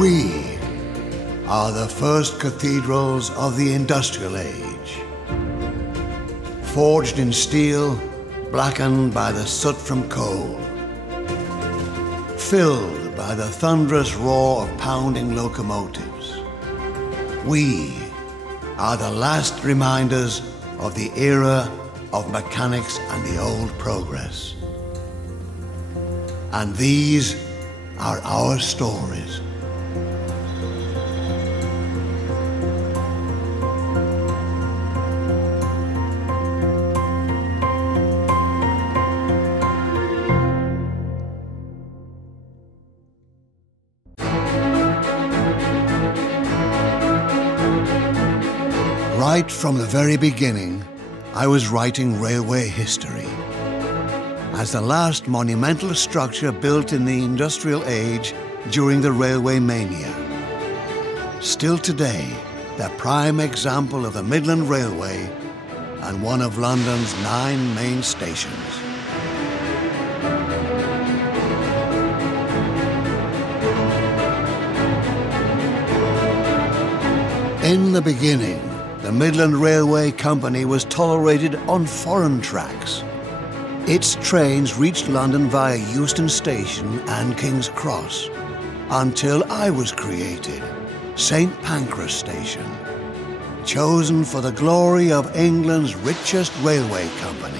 We are the first cathedrals of the industrial age. Forged in steel, blackened by the soot from coal. Filled by the thunderous roar of pounding locomotives. We are the last reminders of the era of mechanics and the old progress. And these are our stories. Right from the very beginning, I was writing railway history. As the last monumental structure built in the industrial age during the railway mania. Still today, the prime example of the Midland Railway and one of London's 9 main stations. In the beginning, the Midland Railway Company was tolerated on foreign tracks. Its trains reached London via Euston Station and King's Cross, until I was created, St Pancras Station, chosen for the glory of England's richest railway company.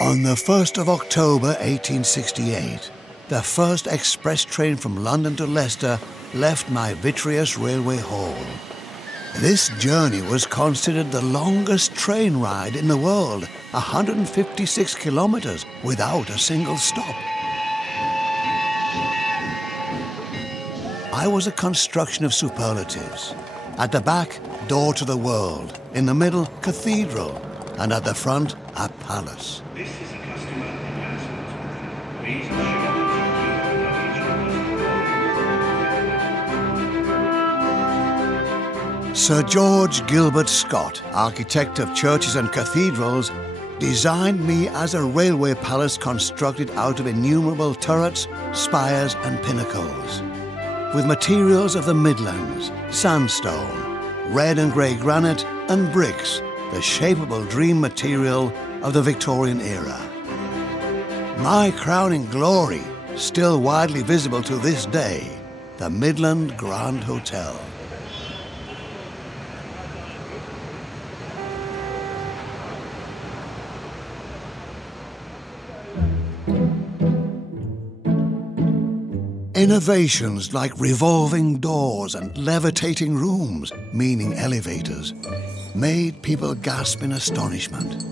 On the 1st of October 1868, the first express train from London to Leicester left my vitreous railway hall. This journey was considered the longest train ride in the world, 156 kilometers without a single stop. I was a construction of superlatives. At the back, door to the world. In the middle, cathedral. And at the front, a palace. This is a customer announcement. Please ensure that you luggage. Sir George Gilbert Scott, architect of churches and cathedrals, designed me as a railway palace constructed out of innumerable turrets, spires and pinnacles. With materials of the Midlands, sandstone, red and grey granite and bricks, the shapeable dream material of the Victorian era. My crowning glory, still widely visible to this day, the Midland Grand Hotel. Innovations like revolving doors and levitating rooms, meaning elevators, made people gasp in astonishment.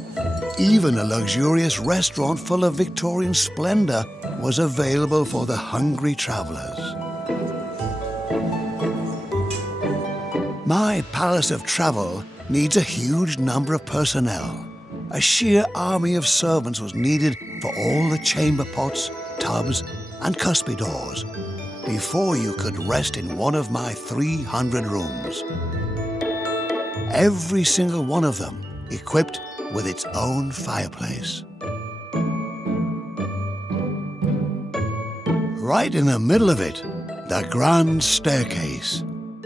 Even a luxurious restaurant full of Victorian splendor was available for the hungry travelers. My palace of travel needs a huge number of personnel. A sheer army of servants was needed for all the chamber pots, tubs, and cuspidors before you could rest in one of my 300 rooms. Every single one of them equipped with its own fireplace. Right in the middle of it, the grand staircase,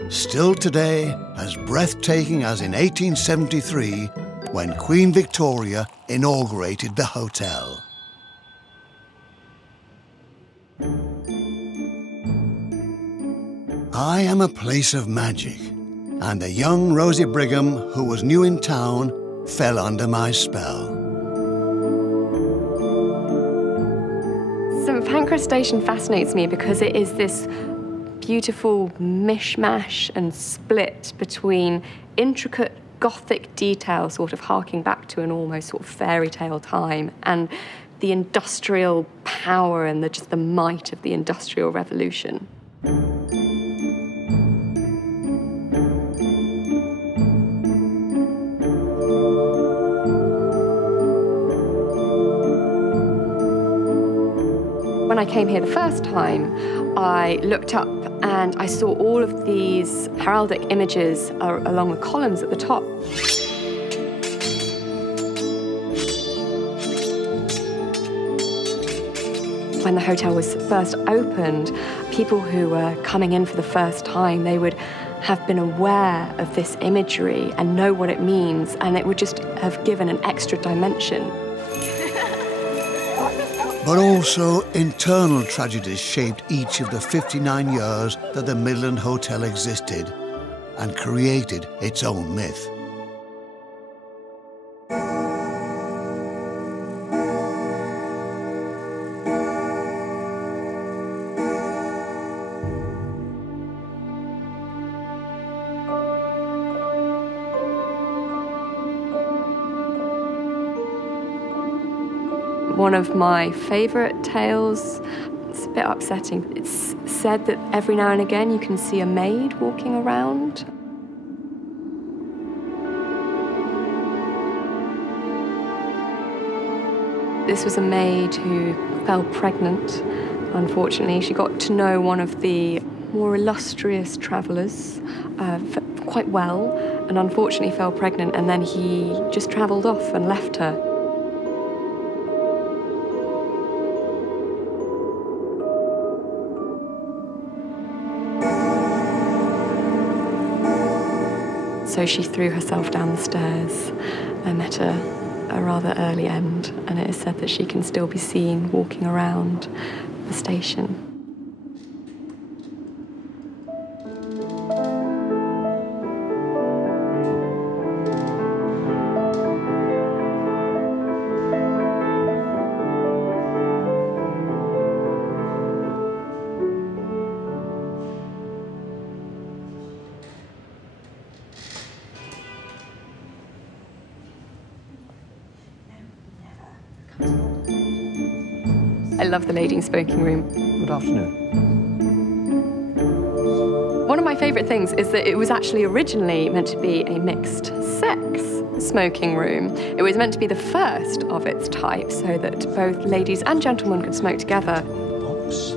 still today as breathtaking as in 1873 when Queen Victoria inaugurated the hotel. I am a place of magic, and the young Rosie Brigham, who was new in town, fell under my spell. St Pancras Station fascinates me because it is this beautiful mishmash and split between intricate Gothic detail, sort of harking back to an almost sort of fairy tale time, and the industrial power and just the might of the Industrial Revolution. When I came here the first time, I looked up and I saw all of these heraldic images along the columns at the top. When the hotel was first opened, people who were coming in for the first time, they would have been aware of this imagery and know what it means, and it would just have given an extra dimension. But also internal tragedies shaped each of the 59 years that the Midland Hotel existed and created its own myth. One of my favourite tales, it's a bit upsetting. It's said that every now and again you can see a maid walking around. This was a maid who fell pregnant, unfortunately. She got to know one of the more illustrious travellers quite well, and unfortunately fell pregnant, and then he just travelled off and left her. So she threw herself down the stairs and met a rather early end, and it is said that she can still be seen walking around the station. I love the lady in smoking room. Good afternoon. One of my favourite things is that it was actually originally meant to be a mixed-sex smoking room. It was meant to be the first of its type, so that both ladies and gentlemen could smoke together. Box.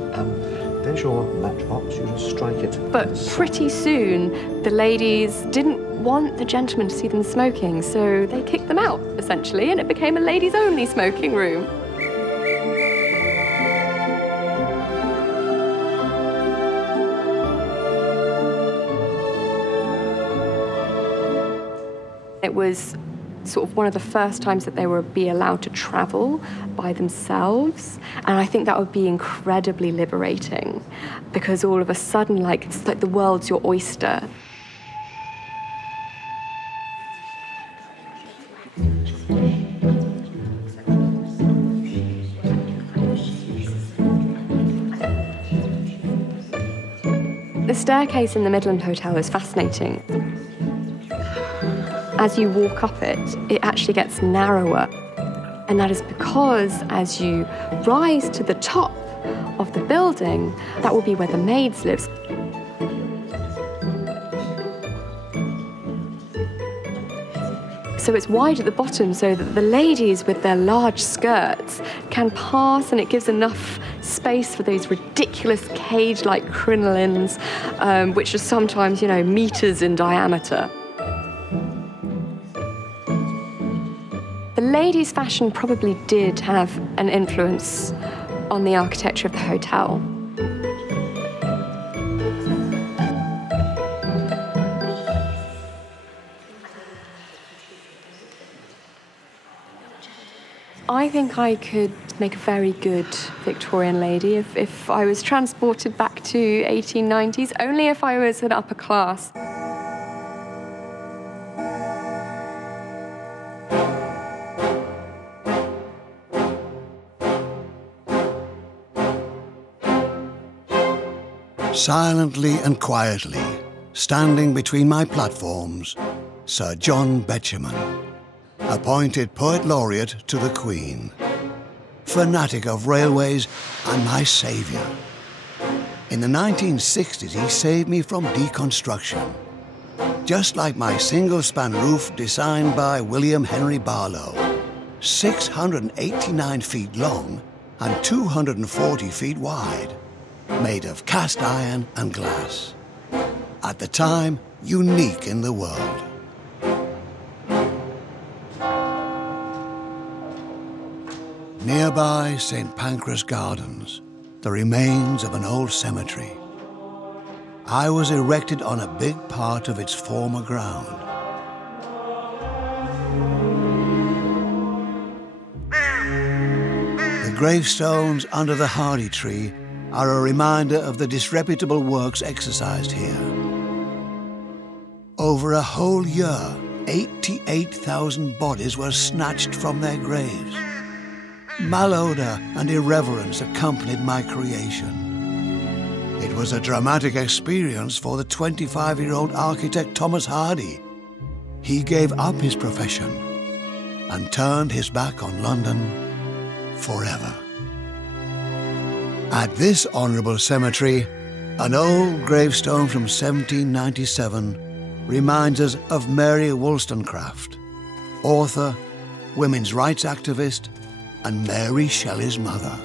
There's your matchbox. You just strike it. But pretty soon, the ladies didn't want the gentlemen to see them smoking, so they kicked them out, essentially, and it became a ladies-only smoking room. It was sort of one of the first times that they would be allowed to travel by themselves. And I think that would be incredibly liberating, because all of a sudden, like, it's like the world's your oyster. The staircase in the Midland Hotel is fascinating. As you walk up it, it actually gets narrower. And that is because as you rise to the top of the building, that will be where the maids live. So it's wide at the bottom so that the ladies with their large skirts can pass, and it gives enough space for those ridiculous cage-like crinolines, which are sometimes, you know, meters in diameter. The ladies' fashion probably did have an influence on the architecture of the hotel. I think I could make a very good Victorian lady if I was transported back to 1890s, only if I was an upper class. Silently and quietly, standing between my platforms, Sir John Betjeman, appointed Poet Laureate to the Queen, fanatic of railways and my saviour. In the 1960s, he saved me from deconstruction, just like my single-span roof designed by William Henry Barlow, 689 feet long and 240 feet wide, made of cast iron and glass. At the time, unique in the world. Nearby St. Pancras Gardens, the remains of an old cemetery. I was erected on a big part of its former ground. The gravestones under the Hardy tree are a reminder of the disreputable works exercised here. Over a whole year, 88,000 bodies were snatched from their graves. Malodor and irreverence accompanied my creation. It was a dramatic experience for the 25-year-old architect Thomas Hardy. He gave up his profession and turned his back on London forever. At this honourable cemetery, an old gravestone from 1797 reminds us of Mary Wollstonecraft, author, women's rights activist, and Mary Shelley's mother.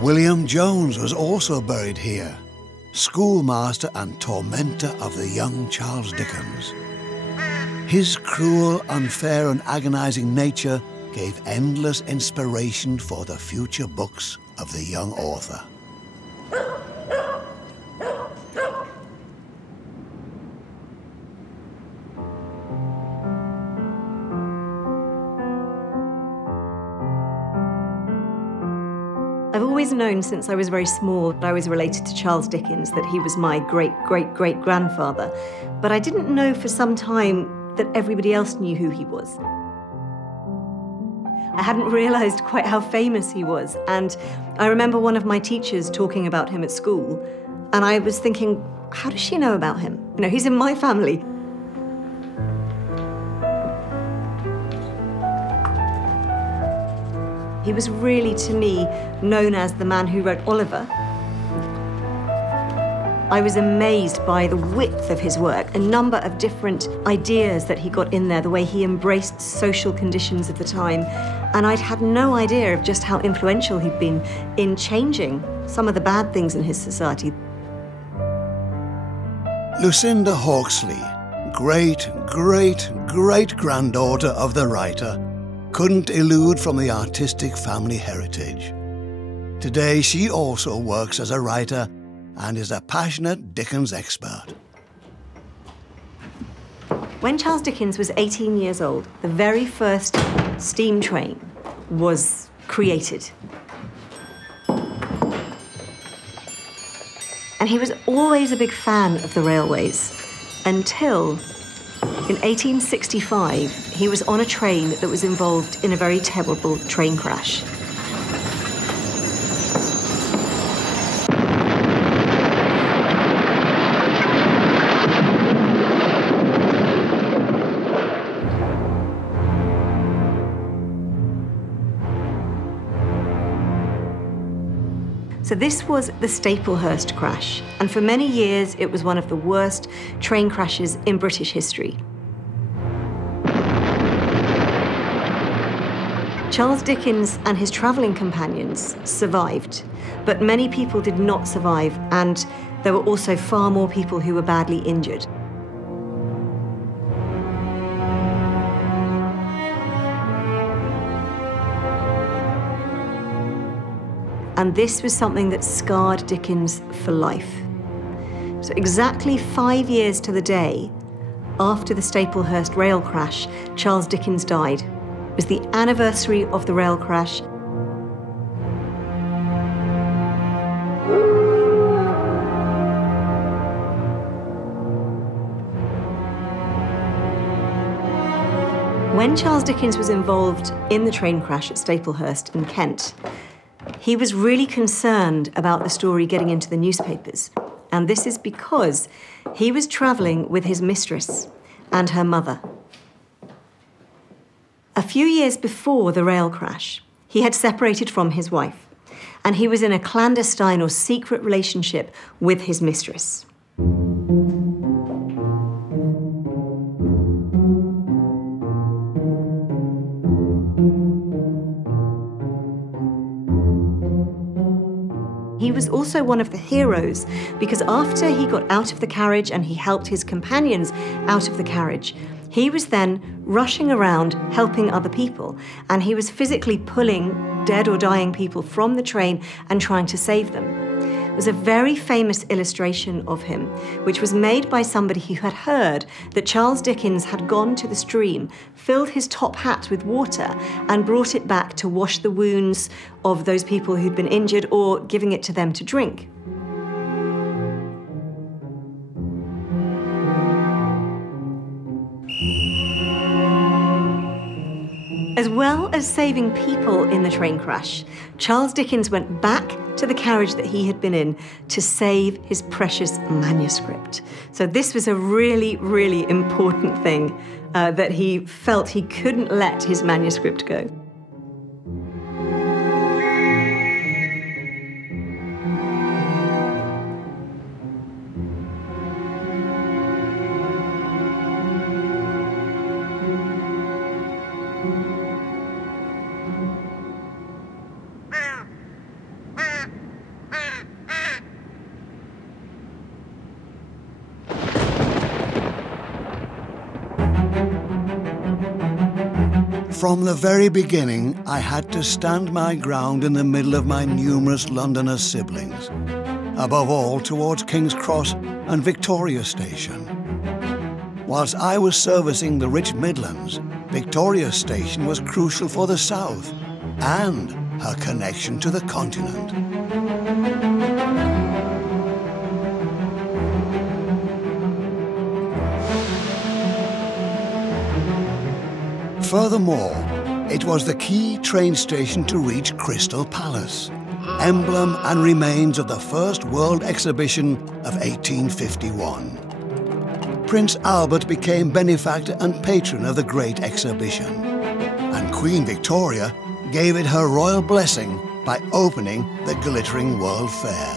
William Jones was also buried here, schoolmaster and tormentor of the young Charles Dickens. His cruel, unfair, and agonizing nature gave endless inspiration for the future books of the young author. I've always known since I was very small that I was related to Charles Dickens, that he was my great-great-great-grandfather. But I didn't know for some time that everybody else knew who he was. I hadn't realised quite how famous he was. And I remember one of my teachers talking about him at school, and I was thinking, how does she know about him? You know, he's in my family. He was really, to me, known as the man who wrote Oliver. I was amazed by the width of his work, a number of different ideas that he got in there, the way he embraced social conditions of the time. And I'd had no idea of just how influential he'd been in changing some of the bad things in his society. Lucinda Hawksley, great-great-great-granddaughter of the writer, couldn't elude from the artistic family heritage. Today, she also works as a writer and is a passionate Dickens expert. When Charles Dickens was 18 years old, the very first steam train was created. And he was always a big fan of the railways until in 1865, he was on a train that was involved in a very terrible train crash. So this was the Staplehurst crash, and for many years it was one of the worst train crashes in British history. Charles Dickens and his travelling companions survived, but many people did not survive, and there were also far more people who were badly injured. And this was something that scarred Dickens for life. So exactly 5 years to the day after the Staplehurst rail crash, Charles Dickens died. It was the anniversary of the rail crash. When Charles Dickens was involved in the train crash at Staplehurst in Kent, he was really concerned about the story getting into the newspapers. And this is because he was travelling with his mistress and her mother. A few years before the rail crash, he had separated from his wife, and he was in a clandestine or secret relationship with his mistress. was also one of the heroes, because after he got out of the carriage and he helped his companions out of the carriage, he was then rushing around helping other people, and he was physically pulling dead or dying people from the train and trying to save them. It was a very famous illustration of him, which was made by somebody who had heard that Charles Dickens had gone to the stream, filled his top hat with water, and brought it back to wash the wounds of those people who'd been injured, or giving it to them to drink. As well as saving people in the train crash, Charles Dickens went back to the carriage that he had been in to save his precious manuscript. So this was a really, really important thing that he felt he couldn't let his manuscript go. From the very beginning, I had to stand my ground in the middle of my numerous Londoner siblings, above all towards King's Cross and Victoria Station. Whilst I was servicing the rich Midlands, Victoria Station was crucial for the South and her connection to the continent. Furthermore, it was the key train station to reach Crystal Palace, emblem and remains of the First World Exhibition of 1851. Prince Albert became benefactor and patron of the Great Exhibition, and Queen Victoria gave it her royal blessing by opening the glittering World Fair.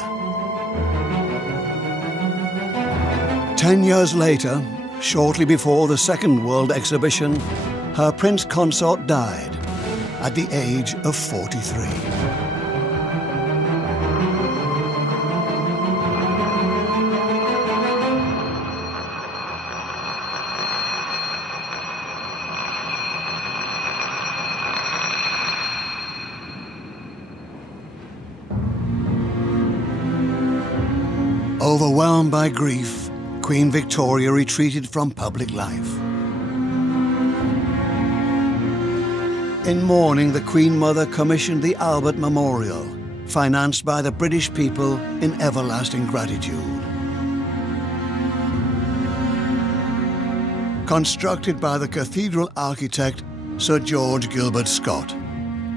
10 years later, shortly before the Second World Exhibition, her prince consort died at the age of 43. Overwhelmed by grief, Queen Victoria retreated from public life. In mourning, the Queen Mother commissioned the Albert Memorial, financed by the British people in everlasting gratitude. Constructed by the cathedral architect Sir George Gilbert Scott,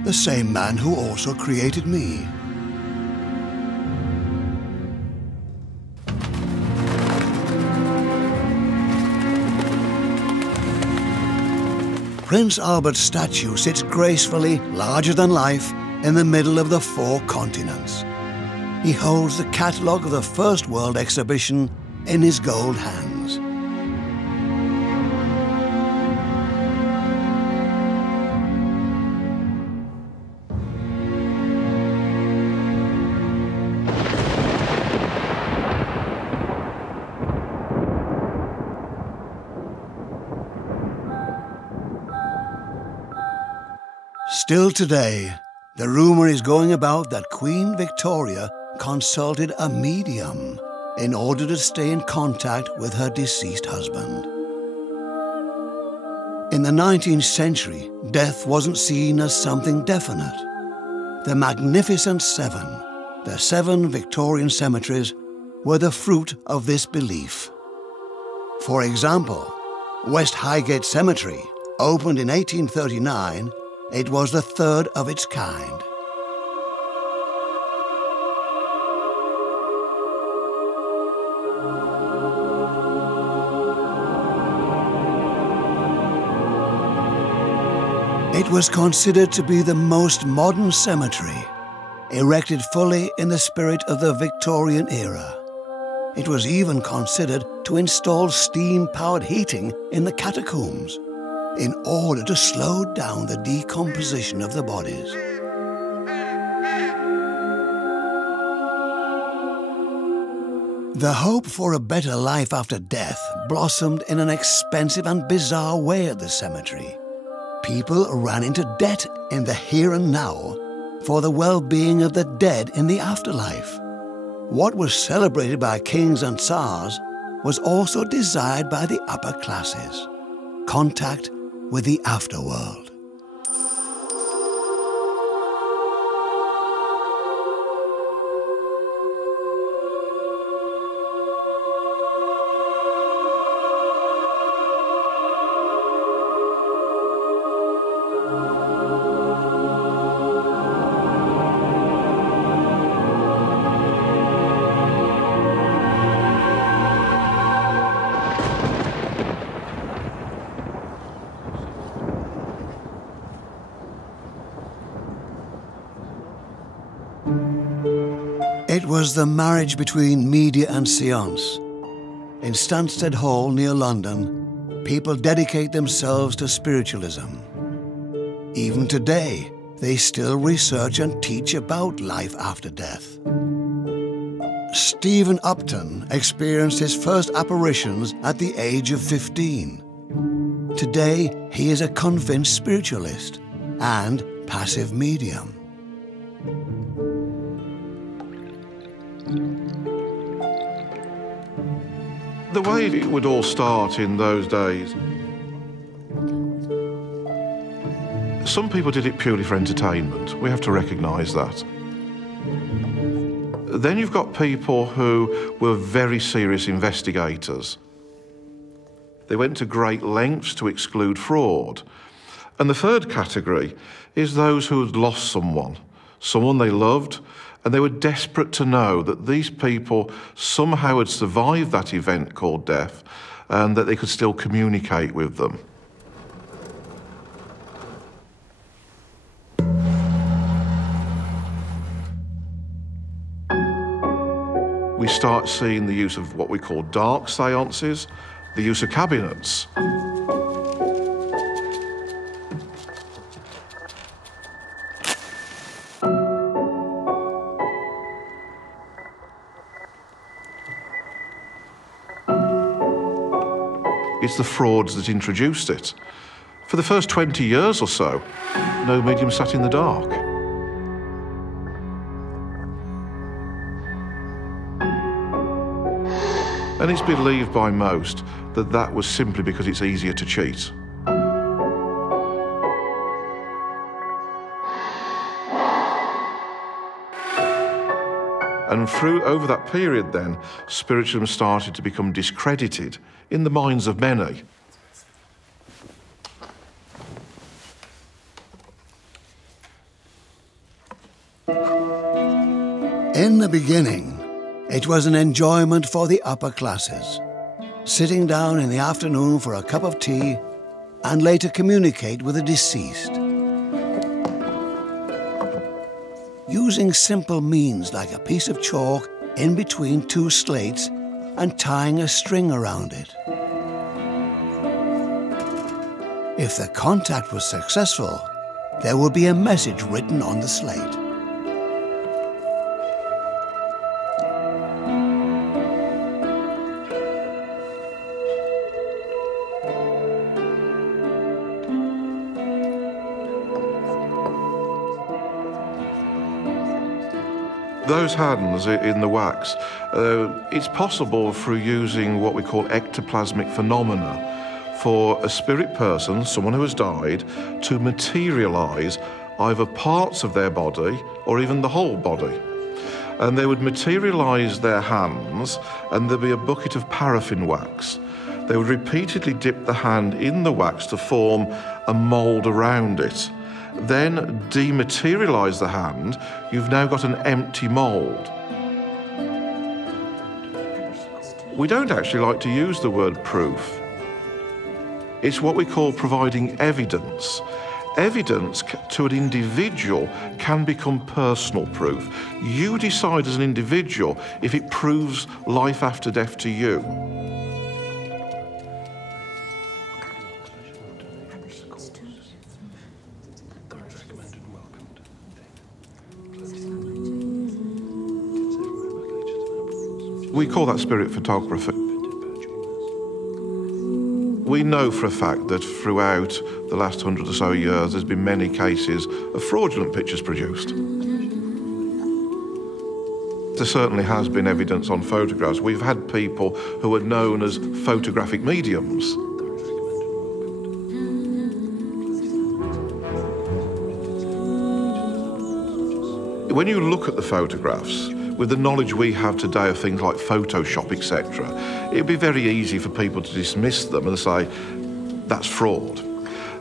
the same man who also created me. Prince Albert's statue sits gracefully, larger than life, in the middle of the 4 continents. He holds the catalogue of the First World Exhibition in his gold hands. Still today, the rumor is going about that Queen Victoria consulted a medium in order to stay in contact with her deceased husband. In the 19th century, death wasn't seen as something definite. The Magnificent Seven, the 7 Victorian cemeteries, were the fruit of this belief. For example, West Highgate Cemetery, opened in 1839, it was the 3rd of its kind. It was considered to be the most modern cemetery, erected fully in the spirit of the Victorian era. It was even considered to install steam-powered heating in the catacombs, in order to slow down the decomposition of the bodies. The hope for a better life after death blossomed in an expensive and bizarre way at the cemetery. People ran into debt in the here and now for the well-being of the dead in the afterlife. What was celebrated by kings and tsars was also desired by the upper classes: contact with the afterworld. It was the marriage between media and seance. In Stansted Hall near London, people dedicate themselves to spiritualism. Even today, they still research and teach about life after death. Stephen Upton experienced his first apparitions at the age of 15. Today, he is a convinced spiritualist and passive medium. The way it would all start in those days, some people did it purely for entertainment. We have to recognise that. Then you've got people who were very serious investigators. They went to great lengths to exclude fraud. And the third category is those who had lost someone they loved, and they were desperate to know that these people somehow had survived that event called death and that they could still communicate with them. We start seeing the use of what we call dark seances, the use of cabinets. It's the frauds that introduced it. For the first 20 years or so, no medium sat in the dark. And it's believed by most that that was simply because it's easier to cheat. And over that period then, spiritualism started to become discredited in the minds of many. In the beginning, it was an enjoyment for the upper classes, sitting down in the afternoon for a cup of tea and later communicate with the deceased. Using simple means like a piece of chalk in between two slates and tying a string around it. If the contact was successful, there would be a message written on the slate. Those hands in the wax, it's possible through using what we call ectoplasmic phenomena for a spirit person, someone who has died, to materialise either parts of their body or even the whole body. And they would materialise their hands and there'd be a bucket of paraffin wax. They would repeatedly dip the hand in the wax to form a mould around it. Then dematerialise the hand, you've now got an empty mould. We don't actually like to use the word proof. It's what we call providing evidence. Evidence to an individual can become personal proof. You decide as an individual if it proves life after death to you. We call that spirit photography. We know for a fact that throughout the last 100 or so years, there's been many cases of fraudulent pictures produced. There certainly has been evidence on photographs. We've had people who are known as photographic mediums. When you look at the photographs, with the knowledge we have today of things like Photoshop, etc., it'd be very easy for people to dismiss them and say, that's fraud.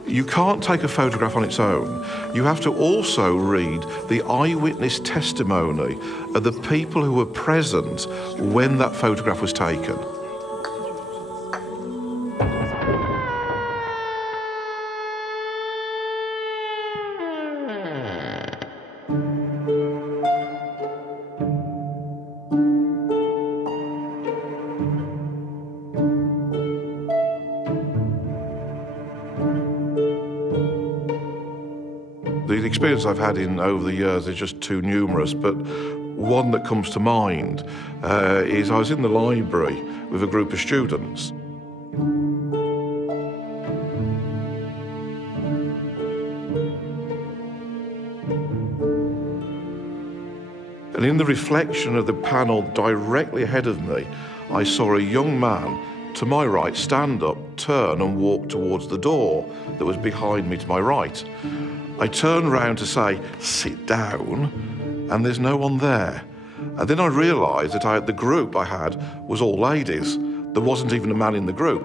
You can't take a photograph on its own. You have to also read the eyewitness testimony of the people who were present when that photograph was taken. The experience I've had over the years is just too numerous, but one that comes to mind is I was in the library with a group of students. And in the reflection of the panel directly ahead of me, I saw a young man to my right stand up, turn and walk towards the door that was behind me to my right. I turned round to say, sit down, and there's no one there. And then I realised that the group I had was all ladies. There wasn't even a man in the group.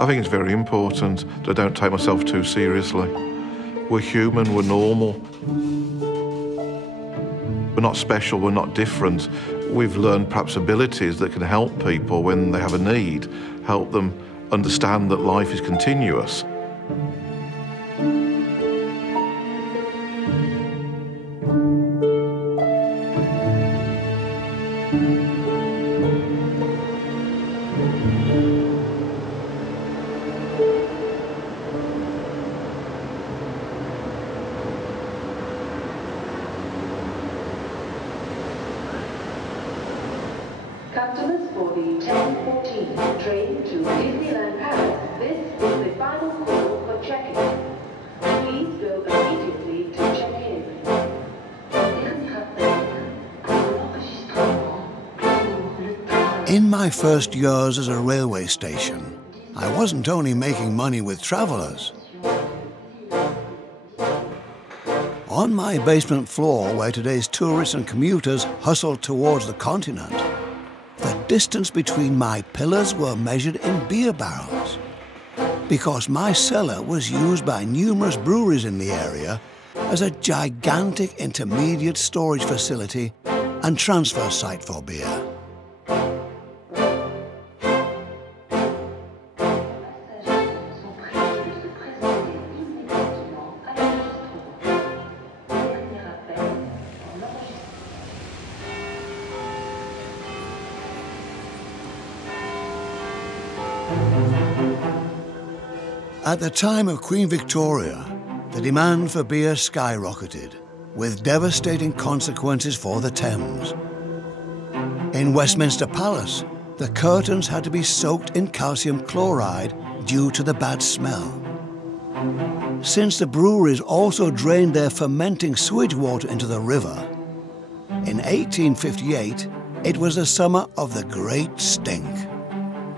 I think it's very important that I don't take myself too seriously. We're human, we're normal. We're not special, we're not different. We've learned perhaps abilities that can help people when they have a need, help them understand that life is continuous. Customers for the 10:14 train to Disneyland Paris, this is the final call for check-in. Please go immediately to check-in. In my first years as a railway station, I wasn't only making money with travellers. On my basement floor, where today's tourists and commuters hustled towards the continent, the distance between my pillars were measured in beer barrels, because my cellar was used by numerous breweries in the area as a gigantic intermediate storage facility and transfer site for beer. At the time of Queen Victoria, the demand for beer skyrocketed, with devastating consequences for the Thames. In Westminster Palace, the curtains had to be soaked in calcium chloride due to the bad smell. Since the breweries also drained their fermenting sewage water into the river, in 1858, it was the summer of the Great Stink.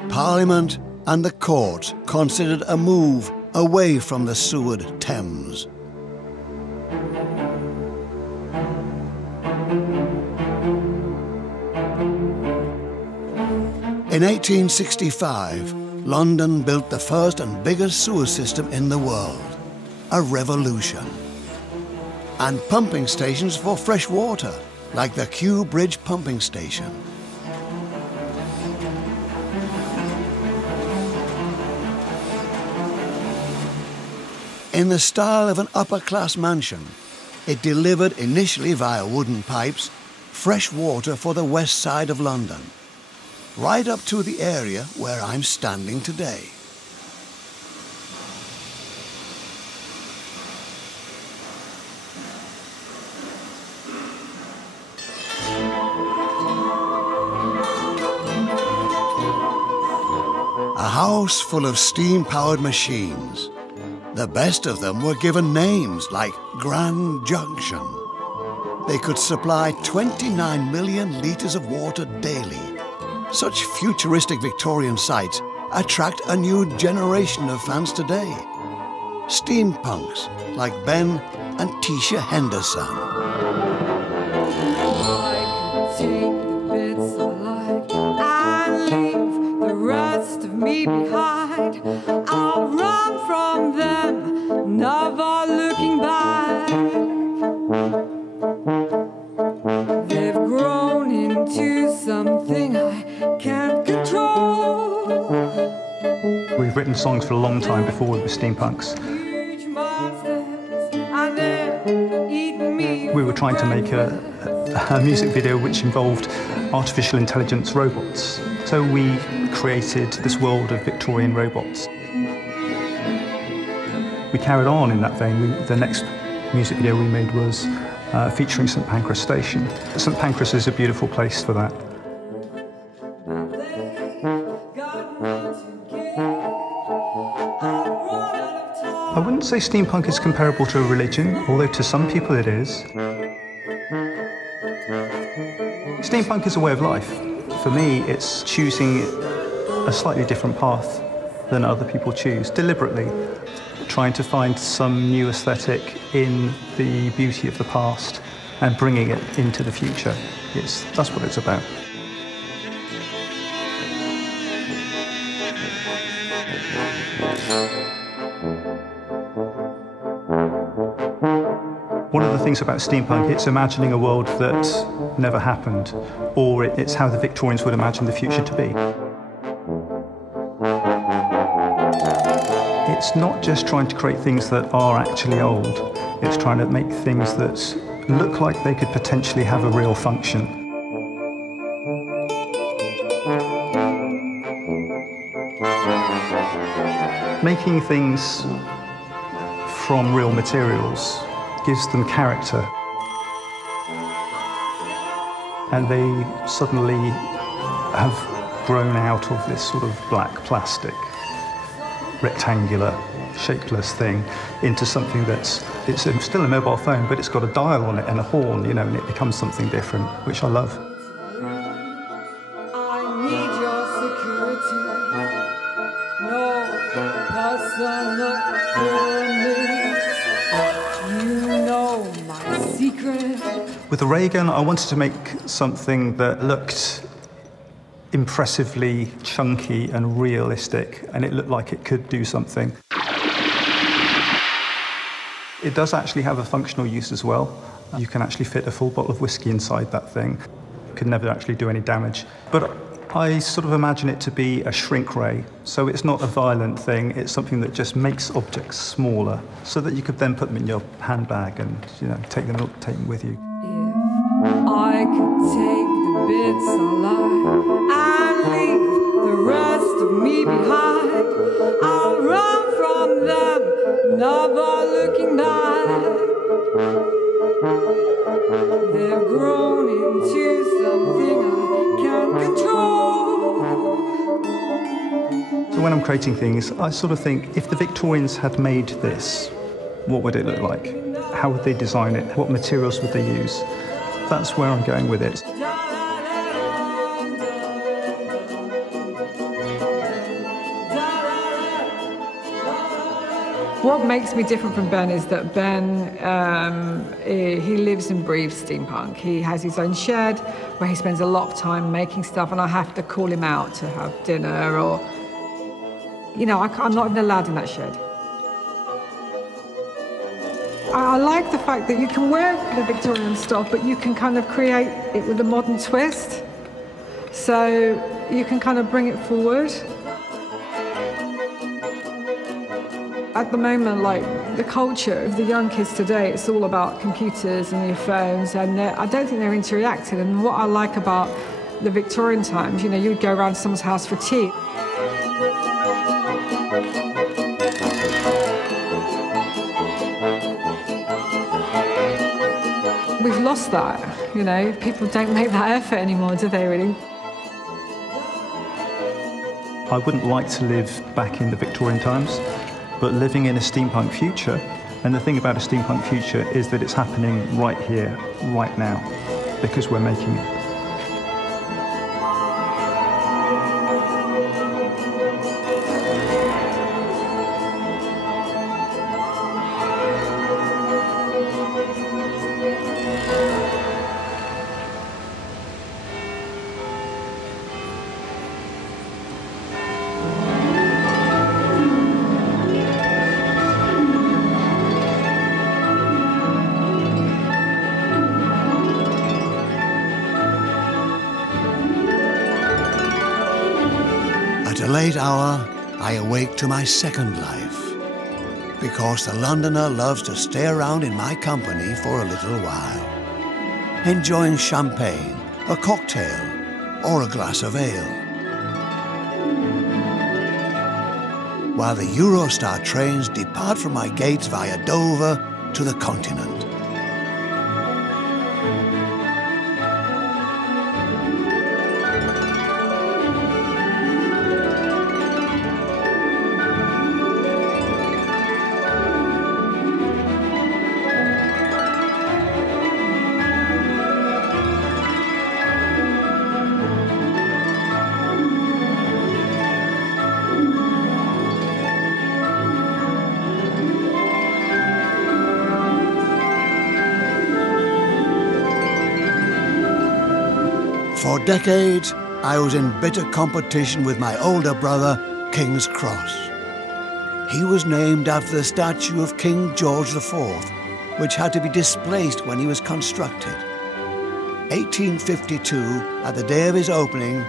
Parliament and the courts considered a move away from the sewered Thames. In 1865, London built the first and biggest sewer system in the world, a revolution. And pumping stations for fresh water, like the Kew Bridge pumping station. In the style of an upper-class mansion, it delivered initially via wooden pipes fresh water for the west side of London, right up to the area where I'm standing today. house full of steam-powered machines. The best of them were given names like Grand Junction. They could supply 29 million litres of water daily. Such futuristic Victorian sites attract a new generation of fans today. Steampunks like Ben and Tisha Henderson. I could take the bits I like and leave the rest of me behind. I'll run from them, never looking back. They've grown into something I can't control. We've written songs for a long time before we were steampunks. We were trying to make a music video which involved artificial intelligence robots. So we created this world of Victorian robots. We carried on in that vein. The next music video we made was featuring St Pancras Station. St Pancras is a beautiful place for that. I wouldn't say steampunk is comparable to a religion, although to some people it is. Steampunk is a way of life. For me, it's choosing a slightly different path than other people choose, deliberately, trying to find some new aesthetic in the beauty of the past and bringing it into the future. That's what it's about. One of the things about steampunk, it's imagining a world that never happened, or it's how the Victorians would imagine the future to be. It's not just trying to create things that are actually old, it's trying to make things that look like they could potentially have a real function. Making things from real materials gives them character. And they suddenly have grown out of this sort of black plastic, rectangular, shapeless thing into something it's still a mobile phone, but it's got a dial on it and a horn, you know, and it becomes something different, which I love. I need your security, no personal pyramids. You know my secret. With the ray gun, I wanted to make something that looked impressively chunky and realistic, and it looked like it could do something. It does actually have a functional use as well. You can actually fit a full bottle of whiskey inside that thing. It could never actually do any damage. But I sort of imagine it to be a shrink ray, so it's not a violent thing, it's something that just makes objects smaller, so that you could then put them in your handbag and, you know, take them with you. If I could take the bits I like and leave the rest of me behind, I'll run from them, never looking back. They've grown into something I can't control. So when I'm creating things, I sort of think, if the Victorians had made this, what would it look like? How would they design it? What materials would they use? That's where I'm going with it. What makes me different from Ben is that Ben, he lives and breathes steampunk. He has his own shed where he spends a lot of time making stuff, and I have to call him out to have dinner or, you know, I'm not even allowed in that shed. I like the fact that you can wear the Victorian stuff, but you can kind of create it with a modern twist. So you can kind of bring it forward. At the moment, like, the culture of the young kids today, it's all about computers and your phones, and I don't think they're interacting. And what I like about the Victorian times, you know, you would go around to someone's house for tea. We've lost that, you know. People don't make that effort anymore, do they, really? I wouldn't like to live back in the Victorian times, but living in a steampunk future, and the thing about a steampunk future is that it's happening right here, right now, because we're making it. At a late hour, I awake to my second life, because the Londoner loves to stay around in my company for a little while, enjoying champagne, a cocktail, or a glass of ale. While the Eurostar trains depart from my gates via Dover to the continent. For decades, I was in bitter competition with my older brother, King's Cross. He was named after the statue of King George IV, which had to be displaced when he was constructed. 1852, at the day of his opening,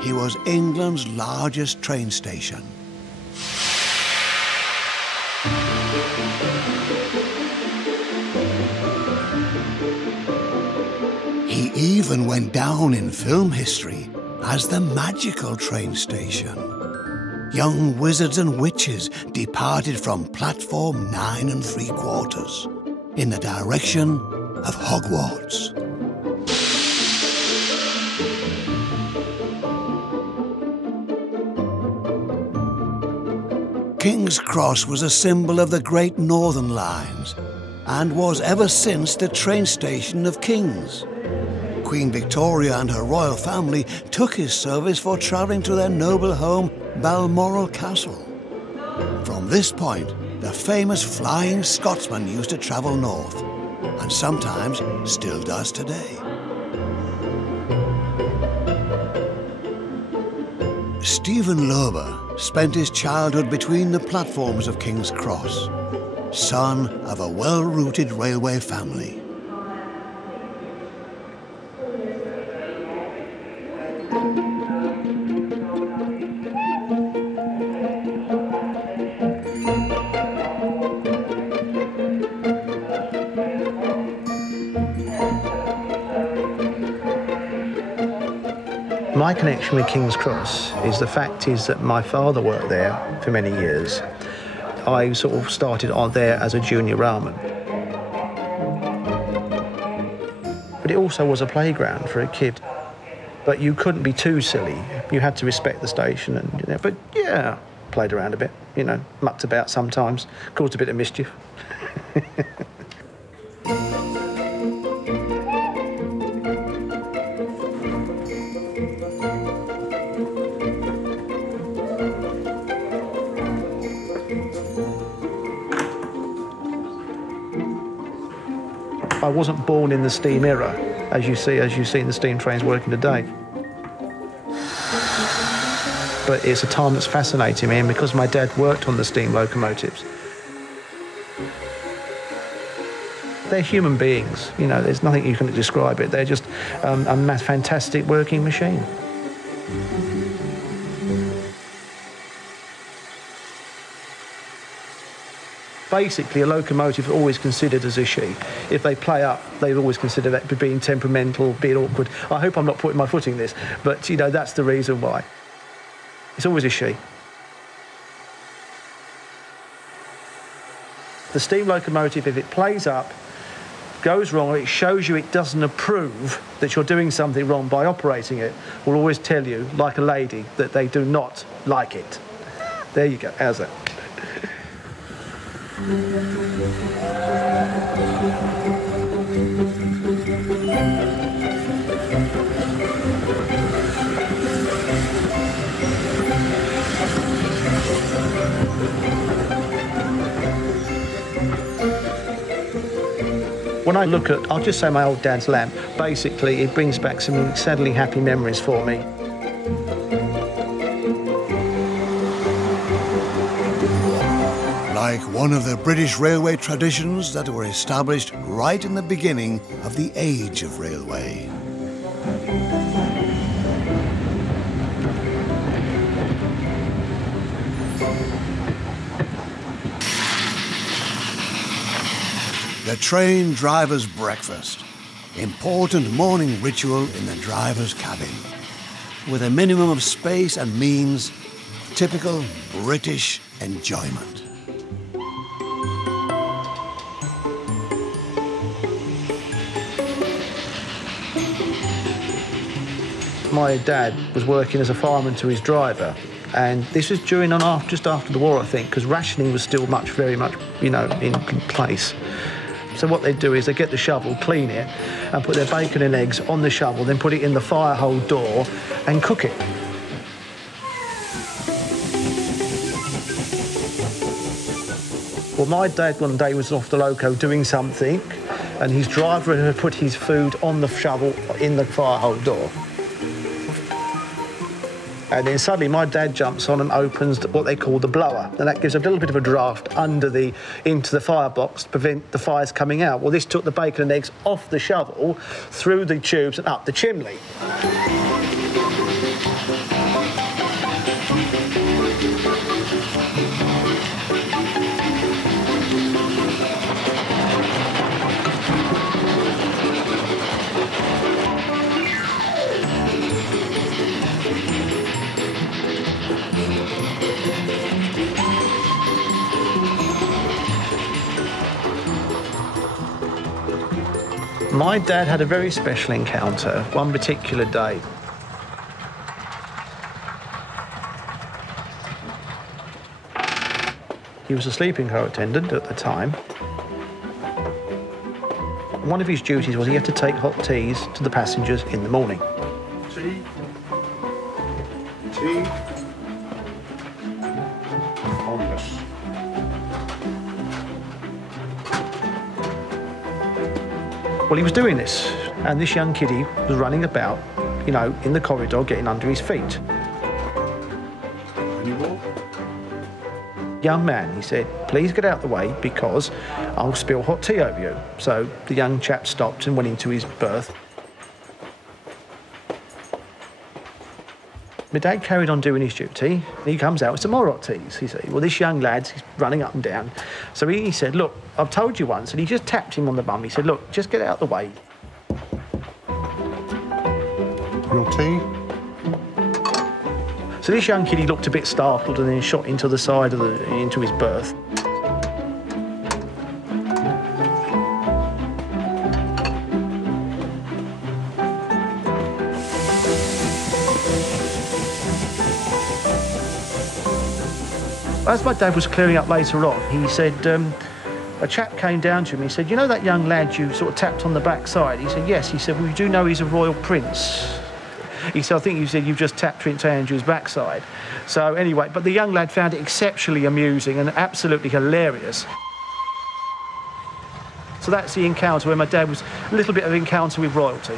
he was England's largest train station. He even went down in film history as the magical train station. Young wizards and witches departed from platform 9 3/4 in the direction of Hogwarts. King's Cross was a symbol of the Great Northern Lines and was ever since the train station of kings. Queen Victoria and her royal family took his service for travelling to their noble home, Balmoral Castle. From this point, the famous Flying Scotsman used to travel north, and sometimes still does today. Stephen Lober spent his childhood between the platforms of King's Cross, son of a well-rooted railway family. My connection with King's Cross is the fact is that my father worked there for many years. I sort of started on there as a junior railman. But it also was a playground for a kid. But you couldn't be too silly. You had to respect the station and, you know, but yeah, played around a bit, you know, mucked about sometimes, caused a bit of mischief. I wasn't born in the steam era, as you see in the steam trains working today. But it's a time that's fascinating me, and because my dad worked on the steam locomotives, they're human beings. You know, there's nothing you can describe it. They're just a fantastic working machine. Basically, a locomotive is always considered as a she. If they play up, they always consider that being temperamental, being awkward. I hope I'm not putting my foot in this, but, you know, that's the reason why. It's always a she. The steam locomotive, if it plays up, goes wrong, or it shows you it doesn't approve that you're doing something wrong by operating it, will always tell you, like a lady, that they do not like it. There you go. How's that? When I look at, I'll just say my old dad's lamp, basically it brings back some incredibly happy memories for me. Like one of the British railway traditions that were established right in the beginning of the age of railway. The train driver's breakfast. Important morning ritual in the driver's cabin. With a minimum of space and means, typical British enjoyment. My dad was working as a fireman to his driver, and this was during and just after the war, I think, because rationing was still very much, in place. So what they do is they get the shovel, clean it, and put their bacon and eggs on the shovel, then put it in the fire hole door and cook it. Well, my dad one day was off the loco doing something, and his driver had put his food on the shovel in the fire hole door. And then suddenly my dad jumps on and opens what they call the blower. And that gives a little bit of a draft into the firebox to prevent the fires coming out. Well, this took the bacon and eggs off the shovel, through the tubes and up the chimney. My dad had a very special encounter one particular day. He was a sleeping car attendant at the time. One of his duties was he had to take hot teas to the passengers in the morning. Tea. On this. Well, he was doing this, and this young kiddie was running about, in the corridor, getting under his feet. Any more? Young man, he said, please get out the way because I'll spill hot tea over you. So the young chap stopped and went into his berth. My dad carried on doing his duty. He comes out with some more hot teas, he said. Well, this young lad's he's running up and down. So he said, look, I've told you once. And he just tapped him on the bum. He said, look, just get out of the way. Real tea? So this young kid, he looked a bit startled and then shot into the side into his berth. As my dad was clearing up later on, he said, a chap came down to him. He said, you know that young lad you sort of tapped on the backside? He said, yes. He said, well, you do know he's a royal prince. He said, I think you said you've just tapped Prince Andrew's backside. So anyway, but the young lad found it exceptionally amusing and absolutely hilarious. So that's the encounter where my dad was a little bit of encounter with royalty.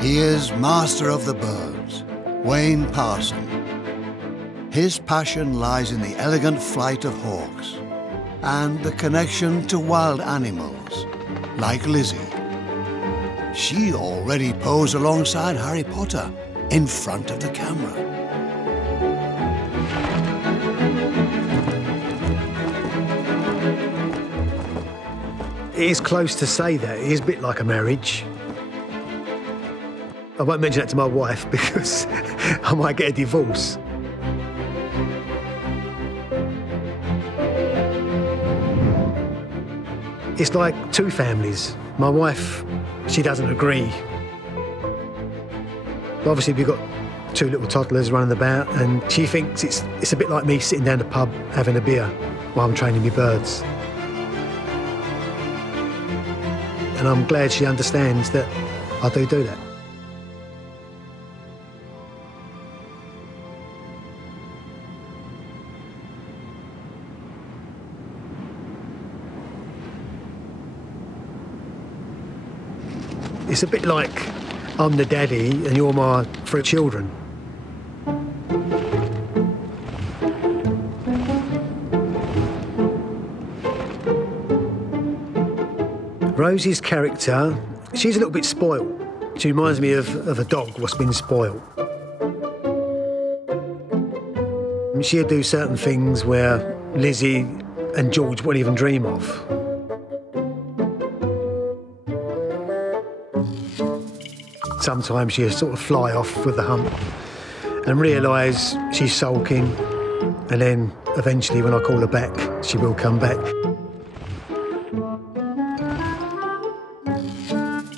He is master of the birds, Wayne Parson. His passion lies in the elegant flight of hawks and the connection to wild animals, like Lizzie. She already posed alongside Harry Potter in front of the camera. It is close to say that. It is a bit like a marriage. I won't mention that to my wife because I might get a divorce. It's like two families. My wife, she doesn't agree. Obviously, we've got two little toddlers running about, and she thinks it's a bit like me sitting down the pub having a beer while I'm training my birds. And I'm glad she understands that I do that. It's a bit like I'm the daddy and you're my three children. Rosie's character, she's a little bit spoiled. She reminds me of a dog what's been spoiled. She'll do certain things where Lizzie and George wouldn't even dream of. Sometimes she'll sort of fly off with the hump and realise she's sulking, and then eventually when I call her back, she will come back.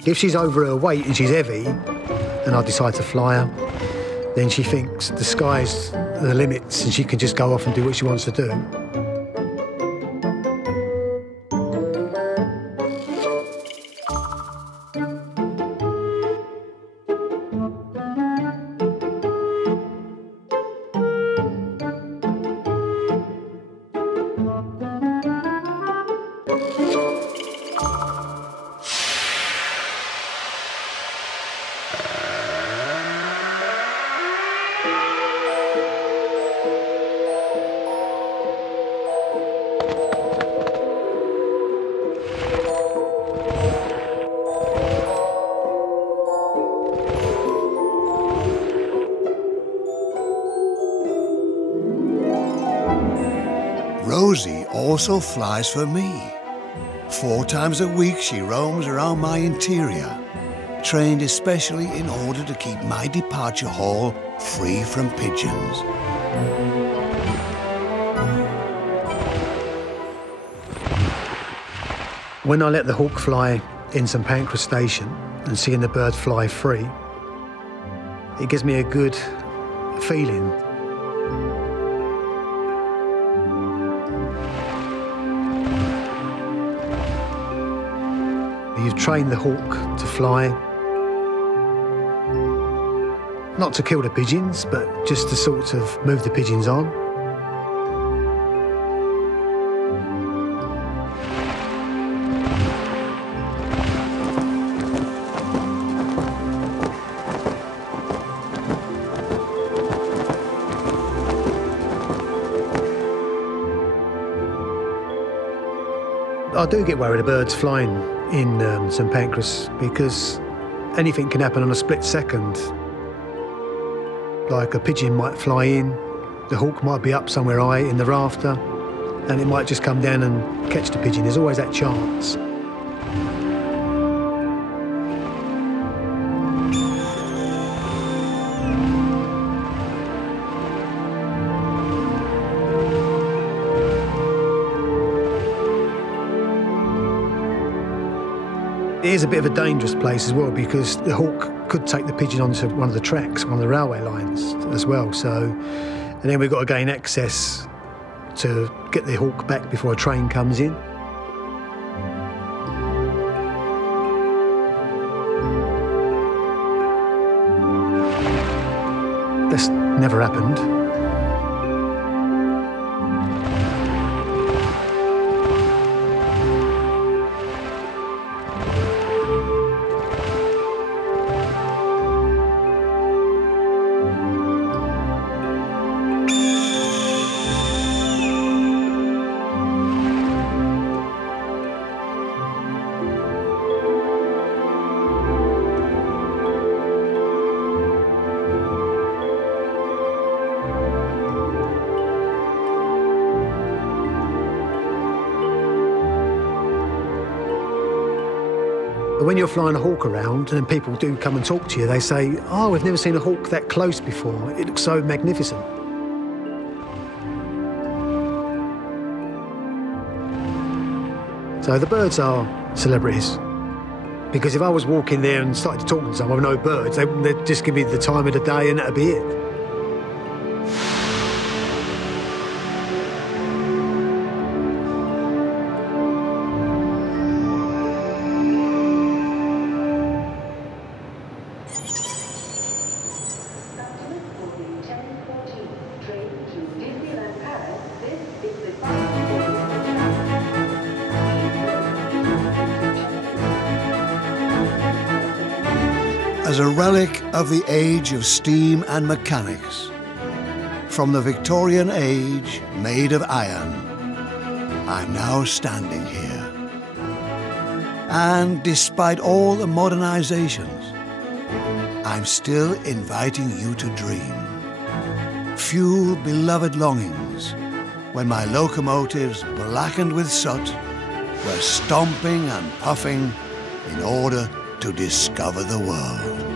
If she's over her weight and she's heavy, and I decide to fly her, then she thinks the sky's the limits and she can just go off and do what she wants to do. Rosie also flies for me. 4 times a week she roams around my interior, trained especially in order to keep my departure hall free from pigeons. When I let the hawk fly in St Pancras Station and seeing the bird fly free, it gives me a good feeling. You've trained the hawk to fly, not to kill the pigeons, but just to sort of move the pigeons on. I do get worried of birds flying in St Pancras because anything can happen on a split second. Like a pigeon might fly in, the hawk might be up somewhere high in the rafter, and it might just come down and catch the pigeon. There's always that chance. It is a bit of a dangerous place as well because the hawk could take the pigeon onto one of the tracks, one of the railway lines as well. And then we've got to gain access to get the hawk back before a train comes in. That's never happened. But when you're flying a Hawk around and people do come and talk to you, they say, oh, we've never seen a Hawk that close before. It looks so magnificent. So the birds are celebrities. Because if I was walking there and started to talk to someone with no birds, they'd just give me the time of the day and that'd be it. As a relic of the age of steam and mechanics, from the Victorian age made of iron, I'm now standing here. And despite all the modernizations, I'm still inviting you to dream. Fuel beloved longings when my locomotives, blackened with soot, were stomping and puffing in order to discover the world.